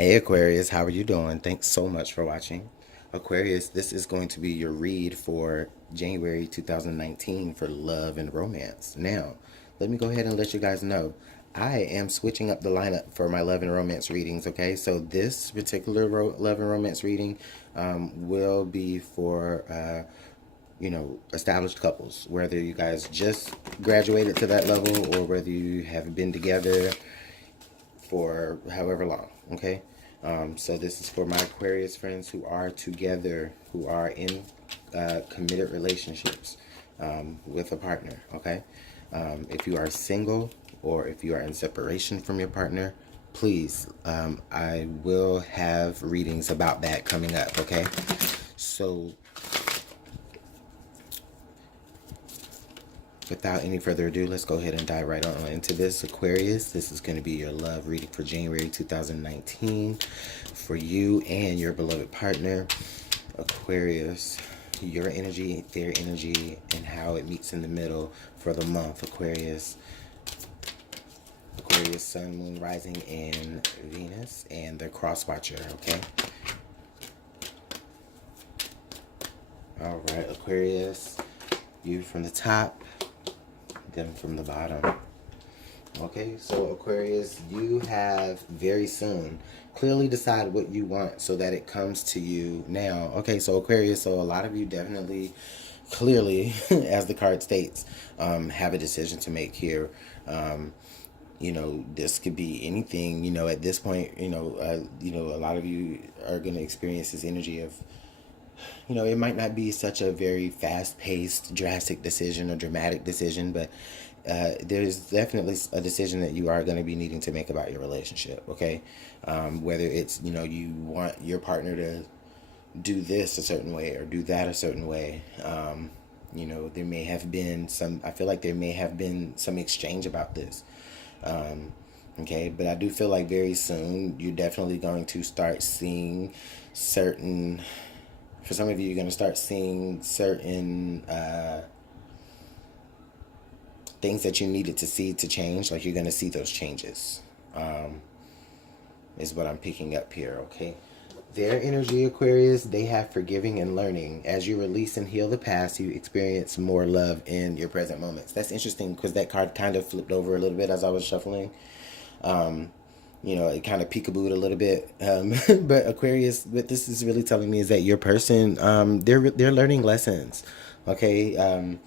Hey Aquarius, how are you doing? Thanks so much for watching. Aquarius, this is going to be your read for January 2019 for love and romance. Now, let me go ahead and let you guys know. I am switching up the lineup for my love and romance readings, okay? So this particular love and romance reading will be for established couples, whether you guys just graduated to that level or whether you have been together for however long, okay? So this is for my Aquarius friends who are together, who are in committed relationships with a partner, okay? If you are single or if you are in separation from your partner, please, I will have readings about that coming up, okay? So without any further ado, let's go ahead and dive right on into this. Aquarius, this is going to be your love reading for January 2019 for you and your beloved partner. Aquarius, your energy, their energy, and how it meets in the middle for the month. Aquarius, Sun, Moon, Rising, and Venus, and the Cross Watcher, okay? All right, Aquarius, you from the top, them from the bottom. Okay, so Aquarius, you have very soon clearly decide what you want so that it comes to you now. Okay, so Aquarius, so a lot of you definitely, clearly, as the card states, have a decision to make here. This could be anything. At this point, a lot of you are going to experience this energy of, it might not be such a very fast-paced, drastic decision or dramatic decision, but there's definitely a decision that you are going to be needing to make about your relationship, okay? Whether it's, you want your partner to do this a certain way or do that a certain way. There may have been I feel like there may have been some exchange about this. Okay, but I do feel like very soon you're definitely going to start seeing certain, for some of you, you're going to start seeing certain things that you needed to see to change. Like you're going to see those changes, is what I'm picking up here, okay? Their energy, Aquarius, they have forgiving and learning. As you release and heal the past, you experience more love in your present moments. That's interesting because that card kind of flipped over a little bit as I was shuffling. It kind of peekabooed a little bit. But Aquarius, what this is really telling me is that your person, they're learning lessons. Okay. I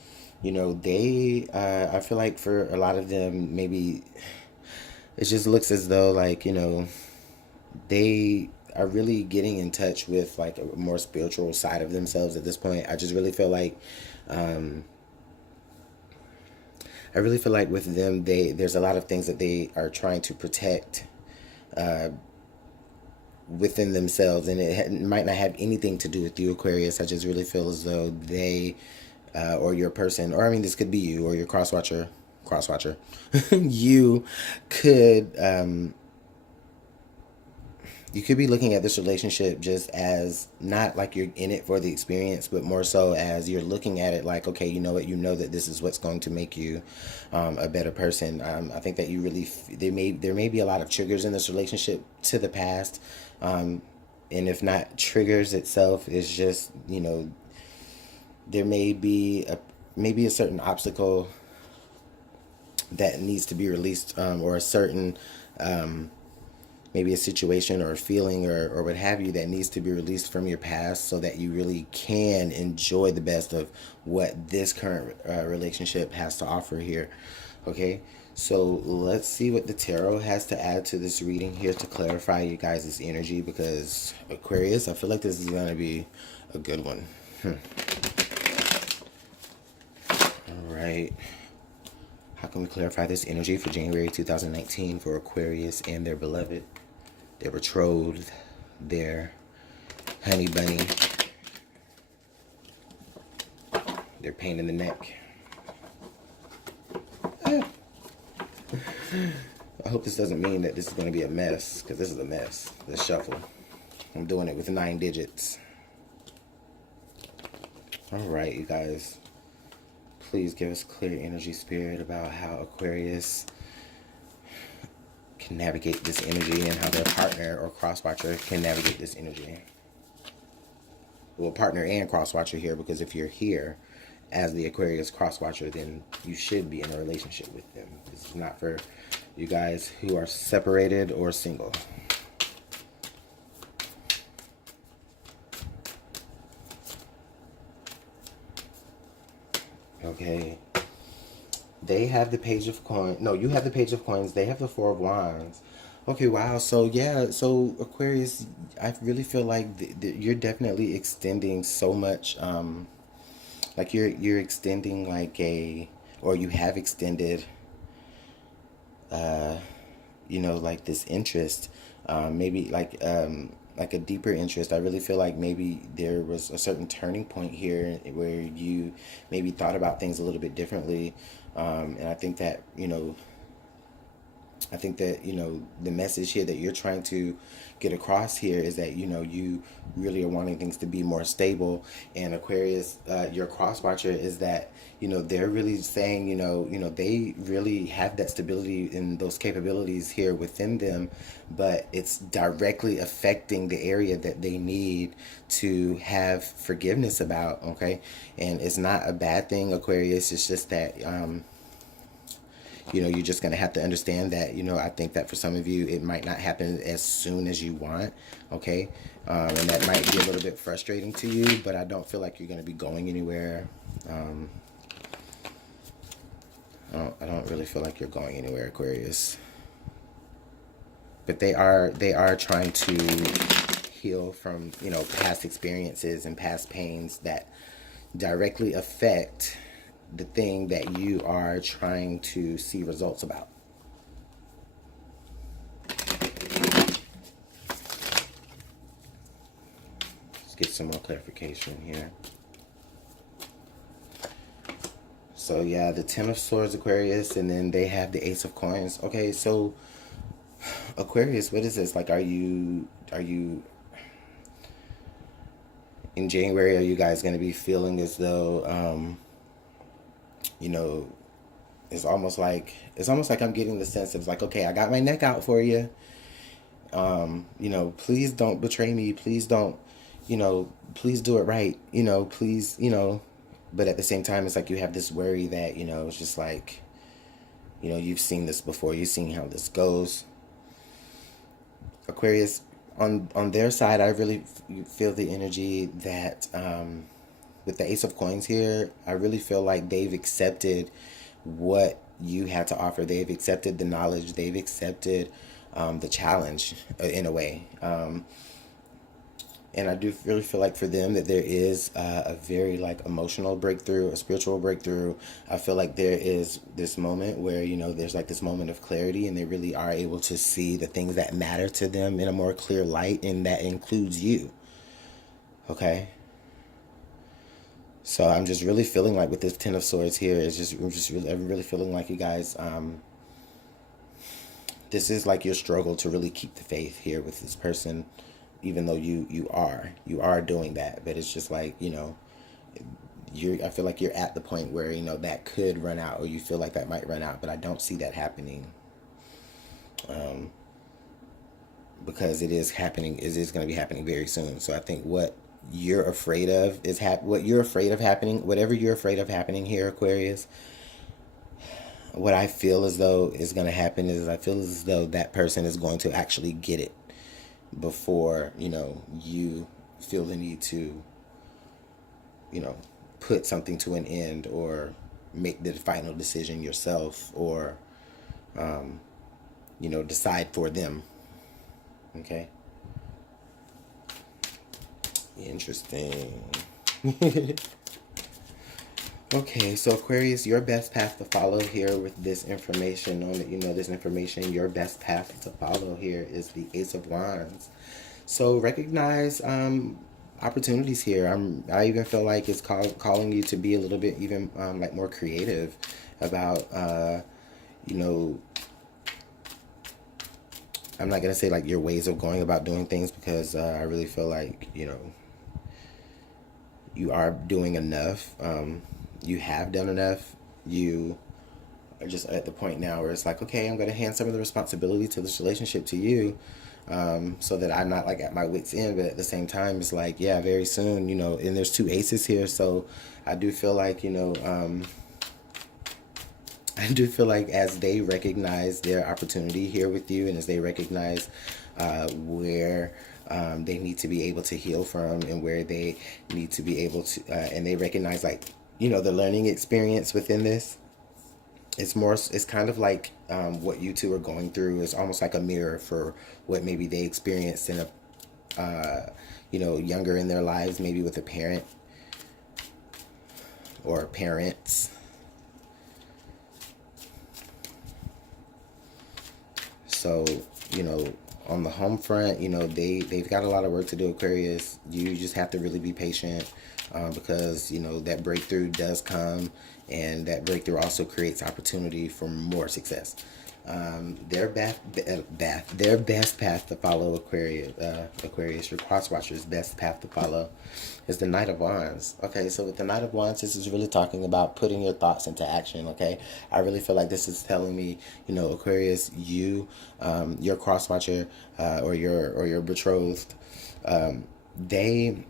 feel like for a lot of them, maybe it just looks as though like, they are really getting in touch with like a more spiritual side of themselves at this point. I just really feel like, with them, there's a lot of things that they are trying to protect within themselves, and it might not have anything to do with you, Aquarius. I just really feel as though they, or your person, or I mean, this could be you or your crosswatcher, you could, you could be looking at this relationship just as not like you're in it for the experience, but more so as you're looking at it like, okay, you know what, that this is what's going to make you a better person. I think that you really, there may be a lot of triggers in this relationship to the past. And if not triggers itself, it's just, there may be a certain obstacle that needs to be released, or a certain, maybe a situation or a feeling or what have you that needs to be released from your past so that you really can enjoy the best of what this current relationship has to offer here. Okay, so let's see what the tarot has to add to this reading here to clarify you guys' energy, because Aquarius, I feel like this is going to be a good one. All right. How can we clarify this energy for January 2019 for Aquarius and their beloved, their betrothed, their honey bunny, their pain in the neck? I hope this doesn't mean that this is going to be a mess, because this is a mess, this shuffle. I'm doing it with 9 digits. All right, you guys. Please give us clear energy, spirit, about how Aquarius navigate this energy, and how their partner or cross-watcher can navigate this energy. Well, partner and cross-watcher here, because if you're here as the Aquarius cross-watcher, then you should be in a relationship with them. This is not for you guys who are separated or single. Okay. They have the Page of Coins. No, you have the Page of Coins. They have the Four of Wands. Okay, wow. So, yeah. So, Aquarius, I really feel like you're definitely extending so much. Like, you're extending like or you have extended, you know, like this interest. Maybe like a deeper interest. I really feel like maybe there was a certain turning point here where you maybe thought about things a little bit differently. And I think that, you know, the message here that you're trying to get across here is that, you know, you really are wanting things to be more stable. And Aquarius, your cross-watcher, is that, you know, they're really saying, you know, they really have that stability and those capabilities here within them, but it's directly affecting the area that they need to have forgiveness about, okay? And it's not a bad thing, Aquarius. It's just that, you know, you're just going to have to understand that, you know, I think that for some of you, it might not happen as soon as you want, okay? And that might be a little bit frustrating to you, but I don't feel like you're going to be going anywhere. I don't really feel like you're going anywhere, Aquarius. But they are trying to heal from, you know, past experiences and past pains that directly affect the thing that you are trying to see results about. Let's get some more clarification here. So yeah, the Ten of Swords, Aquarius, and then they have the Ace of Coins. Okay, so Aquarius, what is this? Like, are you in January, are you guys going to be feeling as though, you know, it's almost like I'm getting the sense of like, okay, I got my neck out for you. You know, please don't betray me. Please don't, you know, please do it right. You know, please, you know, but at the same time, it's like you have this worry that, you know, it's just like, you know, you've seen this before. You've seen how this goes. Aquarius, on their side, I really feel the energy that, with the Ace of Coins here, I really feel like they've accepted what you had to offer. They've accepted the knowledge. They've accepted the challenge in a way. And I do really feel like for them that there is a very like emotional breakthrough, a spiritual breakthrough. I feel like there is this moment where, you know, there's like this moment of clarity, and they really are able to see the things that matter to them in a more clear light, and that includes you. Okay? So I'm just really feeling like with this Ten of Swords here, I'm really feeling like you guys, this is like your struggle to really keep the faith here with this person, even though you are doing that. But it's just like, you know, I feel like you're at the point where, you know, that could run out, or you feel like that might run out, but I don't see that happening. Because it is happening, it is going to be happening very soon. So I think what you're afraid of is what you're afraid of happening, whatever you're afraid of happening here, Aquarius, what I feel as though is going to happen is I feel as though that person is going to actually get it before, you know, you feel the need to, you know, put something to an end or make the final decision yourself, or, you know, decide for them. Okay. Interesting. Okay, so Aquarius, your best path to follow here with this information, knowing that you know this information, your best path to follow here is the Ace of Wands. So recognize opportunities here. I even feel like it's calling you to be a little bit even like more creative about, you know, I'm not going to say like your ways of going about doing things, because I really feel like, you know, you are doing enough. You have done enough. You are just at the point now where it's like, okay, I'm going to hand some of the responsibility to this relationship to you, so that I'm not like at my wit's end. But at the same time, it's like, yeah, very soon, you know, and there's two aces here. So I do feel like, you know, I do feel like as they recognize their opportunity here with you, and as they recognize where they need to be able to heal from, and where they need to be able to, and they recognize, like, you know, the learning experience within this. It's more, it's kind of like what you two are going through is almost like a mirror for what maybe they experienced in a, you know, younger in their lives, maybe with a parent or parents. So, you know, on the home front, you know, they've got a lot of work to do, Aquarius. You just have to really be patient, because, you know, that breakthrough does come, and that breakthrough also creates opportunity for more success. Their best path to follow, Aquarius, your cross watcher's best path to follow is the Knight of Wands. Okay, so with the Knight of Wands, this is really talking about putting your thoughts into action. Okay, I really feel like this is telling me, you know, Aquarius, you, your cross watcher, or your betrothed, they,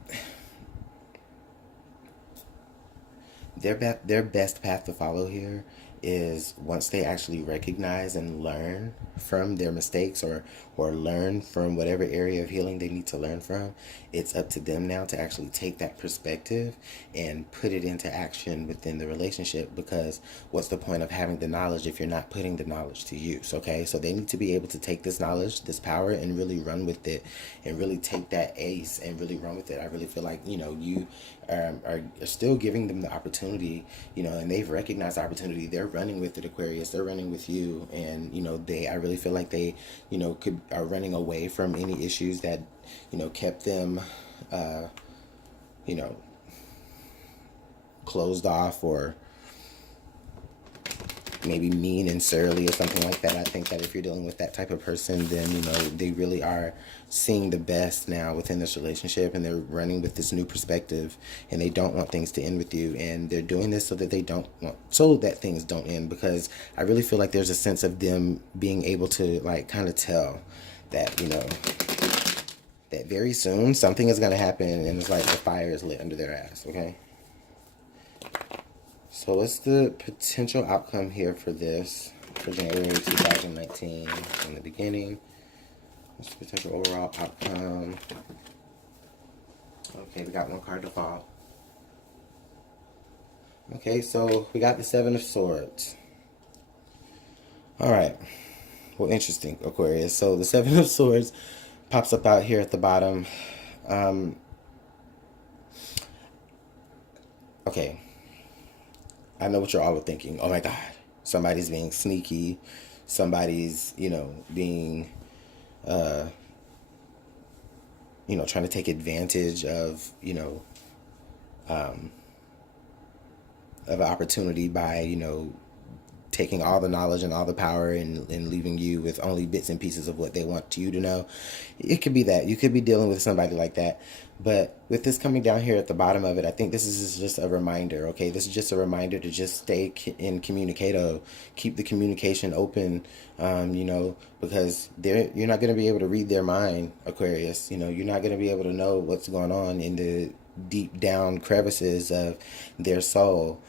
their best path to follow here is once they actually recognize and learn from their mistakes, or learn from whatever area of healing they need to learn from. It's up to them now to actually take that perspective and put it into action within the relationship, because what's the point of having the knowledge if you're not putting the knowledge to use? Okay, so they need to be able to take this knowledge, this power, and really run with it, and really take that ace and really run with it. I really feel like, you know, you are still giving them the opportunity, you know, and they've recognized the opportunity. They're running with it, Aquarius. They're running with you, and, you know, I really feel like they, you know, are running away from any issues that, you know, kept them, you know, closed off, or maybe mean and surly or something like that. I think that if you're dealing with that type of person, then, you know, they really are seeing the best now within this relationship, and they're running with this new perspective, and they don't want things to end with you, and they're doing this so that things don't end, because I really feel like there's a sense of them being able to, like, kind of tell that, you know, that very soon something is going to happen, and it's like the fire is lit under their ass. Okay, so what's the potential outcome here for this, for January 2019 in the beginning? What's the potential overall outcome? Okay, we got one card to fall. Okay, so we got the Seven of Swords. All right. Well, interesting, Aquarius. So the Seven of Swords pops up out here at the bottom. Okay. I know what you're all thinking. Oh my God, somebody's being sneaky. Somebody's, you know, being, you know, trying to take advantage of, you know, of an opportunity by, you know, taking all the knowledge and all the power, and leaving you with only bits and pieces of what they want you to know. It could be that. You could be dealing with somebody like that. But with this coming down here at the bottom of it, I think this is just a reminder, okay? This is just a reminder to just stay in communicato. Keep the communication open, you know, because you're not going to be able to read their mind, Aquarius. You know, you're not going to be able to know what's going on in the deep down crevices of their soul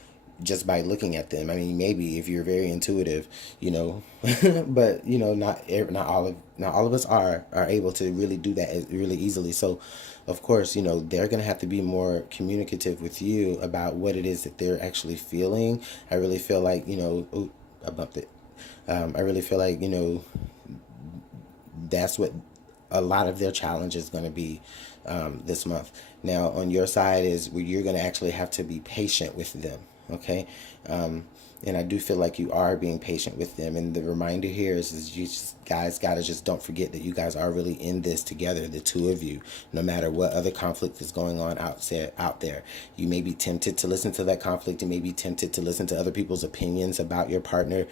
just by looking at them. I mean, maybe if you're very intuitive, you know, but, you know, not all of us are able to really do that really easily. So, of course, you know, they're going to have to be more communicative with you about what it is that they're actually feeling. I really feel like, you know, ooh, I bumped it. I really feel like, you know, that's what a lot of their challenge is going to be this month. Now, on your side is where you're going to actually have to be patient with them. Okay, and I do feel like you are being patient with them. And the reminder here is you guys gotta just don't forget that you guys are really in this together, the two of you. No matter what other conflict is going on out there, you may be tempted to listen to that conflict. You may be tempted to listen to other people's opinions about your partner,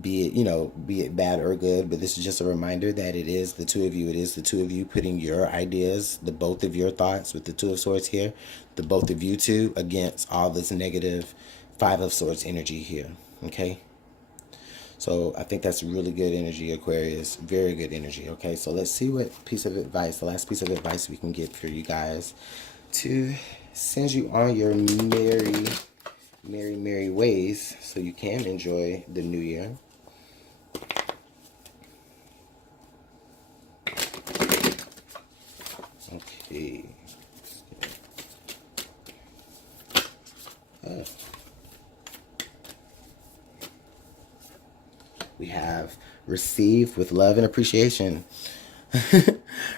be it bad or good. But this is just a reminder that it is the two of you. It is the two of you putting your ideas, the both of your thoughts with the Two of Swords here, the both of you two against all this negative Five of Swords energy here. Okay, So I think that's really good energy, Aquarius. Very good energy. Okay, so let's see what piece of advice, the last piece of advice we can get for you guys to send you on your merry ways so you can enjoy the new year. Okay. We have receive with love and appreciation.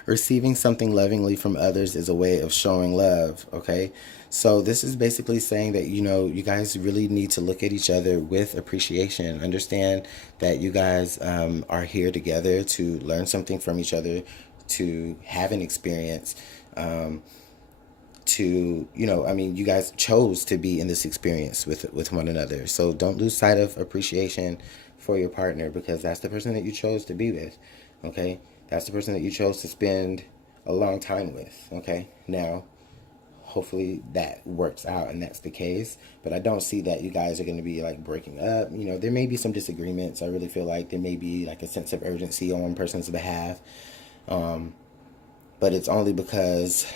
Receiving something lovingly from others is a way of showing love, okay? So this is basically saying that, you know, you guys really need to look at each other with appreciation. Understand that you guys are here together to learn something from each other, to have an experience, to, you know, I mean, you guys chose to be in this experience with one another. So don't lose sight of appreciation for your partner, because that's the person that you chose to be with, okay? That's the person that you chose to spend a long time with, okay? Now, hopefully that works out and that's the case, but I don't see that you guys are going to be like breaking up. You know, there may be some disagreements. I really feel like there may be like a sense of urgency on one person's behalf, but it's only because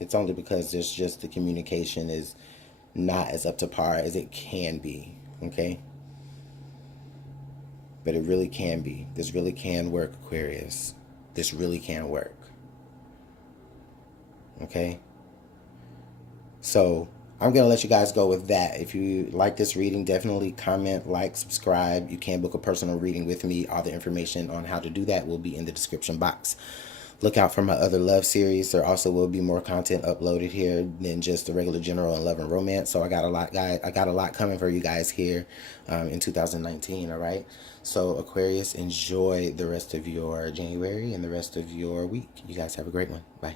there's just the communication is not as up to par as it can be, okay? But it really can be. This really can work, Aquarius. This really can work. Okay? So I'm going to let you guys go with that. If you like this reading, definitely comment, like, subscribe. You can book a personal reading with me. All the information on how to do that will be in the description box. Look out for my other love series. There also will be more content uploaded here than just the regular general and love and romance. So I got a lot coming for you guys here in 2019. All right. So Aquarius, enjoy the rest of your January and the rest of your week. You guys have a great one. Bye.